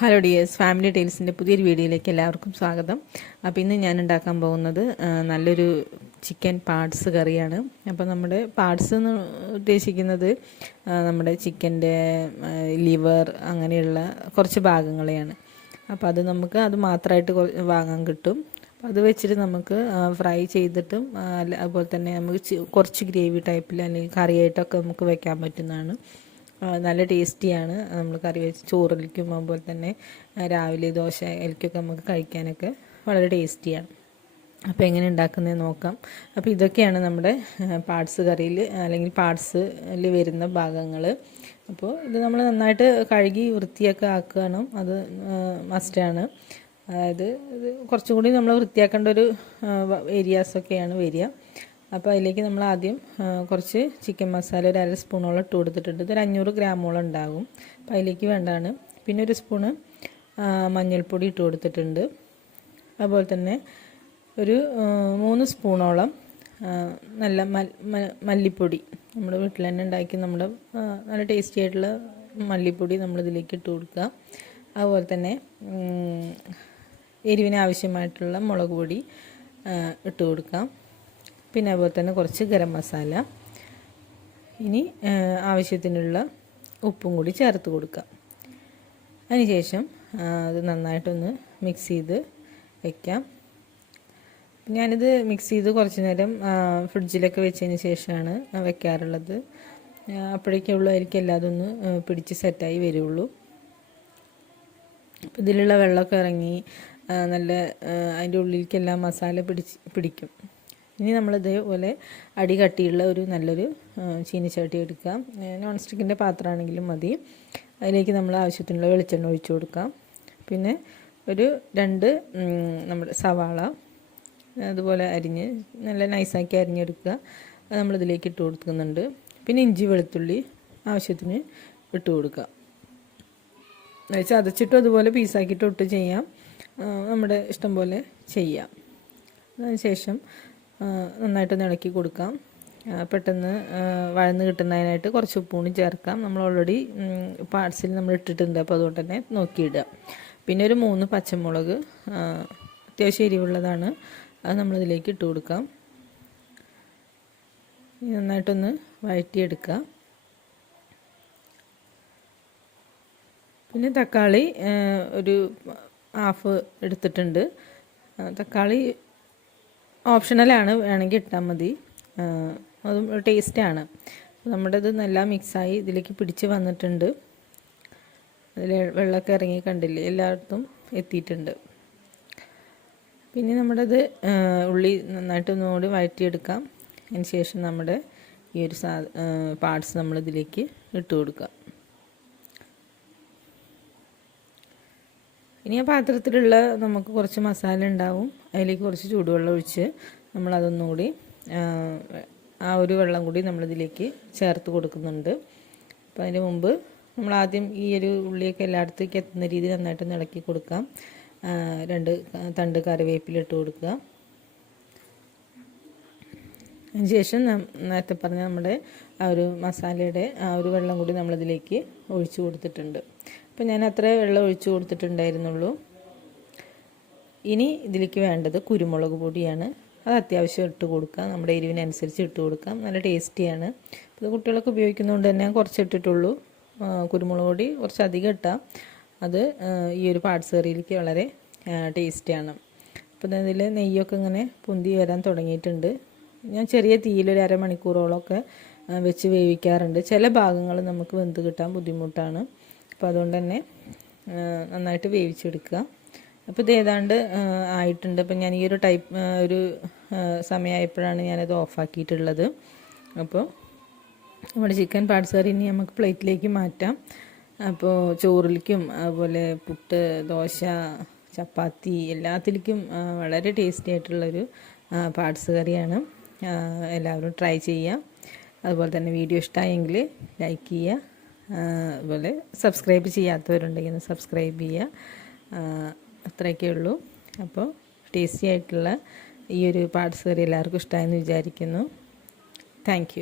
Hello dears family ടൈൽസിന്റെ പുതിയൊരു വീഡിയോയിലേക്ക് എല്ലാവർക്കും സ്വാഗതം. അപ്പോൾ ഇന്ന് ഞാൻ ഉണ്ടാക്കാൻ പോകുന്നത് നല്ലൊരു ചിക്കൻ പാർട്സ് കറിയാണ്. അപ്പോൾ നമ്മുടെ പാർട്സ് എന്ന് ഉദ്ദേശിക്കുന്നത് നമ്മുടെ ചിക്കന്റെ ലിവർ അങ്ങനെയുള്ള കുറച്ച് ഭാഗങ്ങളെയാണ്. അപ്പോൾ അത് നമുക്ക് അത് മാത്രമായിട്ട് വാങ്ങാൻ കിട്ടും. അപ്പോൾ അത് വെച്ചിട്ട് നമുക്ക് ഫ്രൈ ചെയ്തിട്ടും അതുപോലെ തന്നെ നമുക്ക് കുറച്ച് ഗ്രേവി ടൈപ്പിൽ അല്ലെങ്കിൽ കറിയായിട്ടൊക്കെ നമുക്ക് വെക്കാൻ പറ്റുന്നതാണ്. നല്ല ടേസ്റ്റിയാണ്. നമ്മൾ കറി വെച്ച് ചോറിലേക്കും അതുപോലെ തന്നെ രാവിലെ ദോശ ഇലക്കൊക്കെ നമുക്ക് കഴിക്കാനൊക്കെ വളരെ ടേസ്റ്റിയാണ്. അപ്പോൾ എങ്ങനെ ഉണ്ടാക്കുന്നത് നോക്കാം. അപ്പോൾ ഇതൊക്കെയാണ് നമ്മുടെ പാർട്സ് കറിയിൽ അല്ലെങ്കിൽ പാർട്സിൽ വരുന്ന ഭാഗങ്ങൾ അപ്പോൾ ഇത് നമ്മൾ നന്നായിട്ട് കഴുകി വൃത്തിയൊക്കെ ആക്കണം അത് മസ്റ്റാണ് അതായത് ഇത് കുറച്ചും കൂടി നമ്മൾ വൃത്തിയാക്കേണ്ട ഒരു ഏരിയാസൊക്കെയാണ് വരിക. അപ്പോൾ അതിലേക്ക് നമ്മൾ ആദ്യം കുറച്ച് ചിക്കൻ മസാല ഒരു അര സ്പൂണോളം ഇട്ട് കൊടുത്തിട്ടുണ്ട്. ഇതൊരു അഞ്ഞൂറ് ഗ്രാമോളം ഉണ്ടാകും. അപ്പോൾ അതിലേക്ക് വേണ്ടതാണ്. പിന്നെ ഒരു സ്പൂണ് മഞ്ഞൾപ്പൊടി ഇട്ട് കൊടുത്തിട്ടുണ്ട്. അതുപോലെ തന്നെ ഒരു മൂന്ന് സ്പൂണോളം നല്ല മല്ലിപ്പൊടി. നമ്മുടെ വീട്ടിൽ തന്നെ ഉണ്ടാക്കി നമ്മുടെ നല്ല ടേസ്റ്റി ആയിട്ടുള്ള മല്ലിപ്പൊടി നമ്മളിതിലേക്ക് ഇട്ട് കൊടുക്കുക. അതുപോലെ തന്നെ എരിവിന് ആവശ്യമായിട്ടുള്ള മുളക് പൊടി ഇട്ട് കൊടുക്കാം. പിന്നെ അതുപോലെ തന്നെ കുറച്ച് ഗരം മസാല. ഇനി ആവശ്യത്തിനുള്ള ഉപ്പും കൂടി ചേർത്ത് കൊടുക്കാം. അതിനുശേഷം ശേഷം അത് നന്നായിട്ടൊന്ന് മിക്സ് ചെയ്ത് വയ്ക്കാം ഞാനിത് മിക്സ് ചെയ്ത് കുറച്ച് നേരം ഫ്രിഡ്ജിലൊക്കെ വെച്ചതിന് ശേഷമാണ് വെക്കാറുള്ളത്. അപ്പോഴേക്കുള്ളതായിരിക്കും എല്ലാതും ഒന്ന് പിടിച്ച് സെറ്റായി വരുള്ളൂ. ഇതിലുള്ള വെള്ളമൊക്കെ ഇറങ്ങി നല്ല അതിന്റെ ഉള്ളിലേക്കെല്ലാം മസാല പിടിച്ച് പിടിക്കും. ഇനി നമ്മൾ ഇതേപോലെ അടി കട്ടിയുള്ള ഒരു നല്ലൊരു ചീനിച്ചട്ടി എടുക്കാം. നോൺ സ്റ്റിക്കിന്റെ പാത്രമാണെങ്കിലും മതി. അതിലേക്ക് നമ്മൾ ആവശ്യത്തിനുള്ള വെളിച്ചെണ്ണ ഒഴിച്ചു കൊടുക്കാം. പിന്നെ ഒരു രണ്ട് നമ്മുടെ സവാള അതുപോലെ അരിഞ്ഞ് നല്ല നൈസാക്കി അരിഞ്ഞെടുക്കുക. അത് നമ്മളിതിലേക്ക് ഇട്ട് കൊടുക്കുന്നുണ്ട്. പിന്നെ ഇഞ്ചി വെളുത്തുള്ളി ആവശ്യത്തിന് ഇട്ട് കൊടുക്കുക. ചതച്ചിട്ടും അതുപോലെ പീസാക്കിയിട്ടും ഇട്ട് ചെയ്യാം. നമ്മുടെ ഇഷ്ടം പോലെ ചെയ്യാം. അതിനുശേഷം നന്നായിട്ടൊന്ന് ഇളക്കി കൊടുക്കാം. പെട്ടെന്ന് വഴന്ന് കിട്ടുന്നതിനായിട്ട് കുറച്ച് ഉപ്പൂണി ചേർക്കാം. നമ്മൾ ഓൾറെഡി പാർസൽ നമ്മൾ ഇട്ടിട്ടുണ്ട്. അപ്പോൾ അതുകൊണ്ട് തന്നെ നോക്കിയിടുക. പിന്നെ ഒരു മൂന്ന് പച്ചമുളക് അത്യാവശ്യം എരിവുള്ളതാണ്. അത് നമ്മളിതിലേക്ക് ഇട്ട് കൊടുക്കാം. നന്നായിട്ടൊന്ന് വഴറ്റിയെടുക്കുക. പിന്നെ തക്കാളി ഒരു ഹാഫ് എടുത്തിട്ടുണ്ട്. തക്കാളി ഓപ്ഷണലാണ് വേണമെങ്കിൽ ഇട്ടാൽ മതി. അതും ടേസ്റ്റാണ് നമ്മുടെ ഇത് നല്ല മിക്സായി ഇതിലേക്ക് പിടിച്ച് വന്നിട്ടുണ്ട്. അതിൽ വെള്ളമൊക്കെ ഇറങ്ങി കണ്ടില്ലേ? എല്ലായിടത്തും എത്തിയിട്ടുണ്ട്. പിന്നെ നമ്മുടെ ഇത് ഉള്ളി നന്നായിട്ട് ഒന്നുകൂടി വഴറ്റിയെടുക്കാം. അതിന് ശേഷം നമ്മുടെ ഈ ഒരു സാ പാർട്സ് നമ്മളിതിലേക്ക് ഇട്ട് കൊടുക്കുക ഇനി ആ പാത്രത്തിലുള്ള നമുക്ക് കുറച്ച് മസാല ഉണ്ടാവും. അതിലേക്ക് കുറച്ച് ചൂടുവെള്ളം ഒഴിച്ച് നമ്മളതൊന്നുകൂടി ആ, ഒരു വെള്ളം കൂടി നമ്മളിതിലേക്ക് ചേർത്ത് കൊടുക്കുന്നുണ്ട്. അപ്പോൾ അതിന് മുമ്പ് നമ്മൾ ആദ്യം ഈ ഒരു ഉള്ളിയൊക്കെ എല്ലായിടത്തേക്ക് എത്തുന്ന രീതിയിൽ നന്നായിട്ട് ഇളക്കി കൊടുക്കാം. രണ്ട് തണ്ട് കറിവേപ്പില ഇട്ട് കൊടുക്കുക. അതിനുശേഷം ശേഷം നേരത്തെ പറഞ്ഞ നമ്മുടെ ആ ഒരു മസാലയുടെ ആ ഒരു വെള്ളം കൂടി നമ്മളിതിലേക്ക് ഒഴിച്ചു കൊടുത്തിട്ടുണ്ട്. അപ്പോൾ ഞാൻ അത്രേ വെള്ളം ഒഴിച്ചു കൊടുത്തിട്ടുണ്ടായിരുന്നുള്ളൂ. ഇനി ഇതിലേക്ക് വേണ്ടത് കുരുമുളക് പൊടിയാണ്. അത് അത്യാവശ്യം ഇട്ട് കൊടുക്കാം. നമ്മുടെ എരിവിനനുസരിച്ച് ഇട്ട് കൊടുക്കാം. നല്ല ടേസ്റ്റിയാണ്. ഇത് കുട്ടികളൊക്കെ ഉപയോഗിക്കുന്നതുകൊണ്ട് തന്നെ ഞാൻ കുറച്ച് ഇട്ടിട്ടുള്ളൂ. കുരുമുളക് പൊടി കുറച്ച് അധികം ഇട്ടാം അത് ഈ ഒരു പാട്സ് കറിയിലേക്ക് വളരെ ടേസ്റ്റിയാണ് അപ്പം ഇതിൽ നെയ്യൊക്കെ ഇങ്ങനെ പൊന്തി വരാൻ തുടങ്ങിയിട്ടുണ്ട്. ഞാൻ ചെറിയ തീയിൽ ഒരു അരമണിക്കൂറോളമൊക്കെ വെച്ച് വേവിക്കാറുണ്ട്. ചില ഭാഗങ്ങൾ നമുക്ക് വെന്ത് കിട്ടാൻ ബുദ്ധിമുട്ടാണ്. അപ്പോൾ അതുകൊണ്ട് തന്നെ നന്നായിട്ട് വേവിച്ചെടുക്കുക. അപ്പോൾ ഇത് ഏതാണ്ട് ആയിട്ടുണ്ട്. അപ്പം ഞാൻ ഈ ഒരു ടൈപ്പ് ഒരു സമയമായപ്പോഴാണ് ഞാനത് ഓഫാക്കിയിട്ടുള്ളത് അപ്പോൾ നമ്മുടെ ചിക്കൻ പാർട്സ് കറി ഇനി നമുക്ക് പ്ലേറ്റിലേക്ക് മാറ്റാം. അപ്പോൾ ചോറിലേക്കും അതുപോലെ പുട്ട് ദോശ ചപ്പാത്തി എല്ലാത്തിലേക്കും വളരെ ടേസ്റ്റി ആയിട്ടുള്ളൊരു പാർട്സ് കറിയാണ് എല്ലാവരും ട്രൈ ചെയ്യുക. അതുപോലെ തന്നെ വീഡിയോ ഇഷ്ടമായെങ്കിൽ ലൈക്ക് ചെയ്യുക. അതുപോലെ സബ്സ്ക്രൈബ് ചെയ്യാത്തവരുണ്ടെങ്കിൽ സബ്സ്ക്രൈബ് ചെയ്യുക. അത്രയൊക്കെ ഉള്ളൂ. അപ്പോൾ ടേസ്റ്റി ആയിട്ടുള്ള ഈ ഒരു പാർട്സ് കറി എല്ലാവർക്കും ഇഷ്ടമായെന്ന് വിചാരിക്കുന്നു. താങ്ക്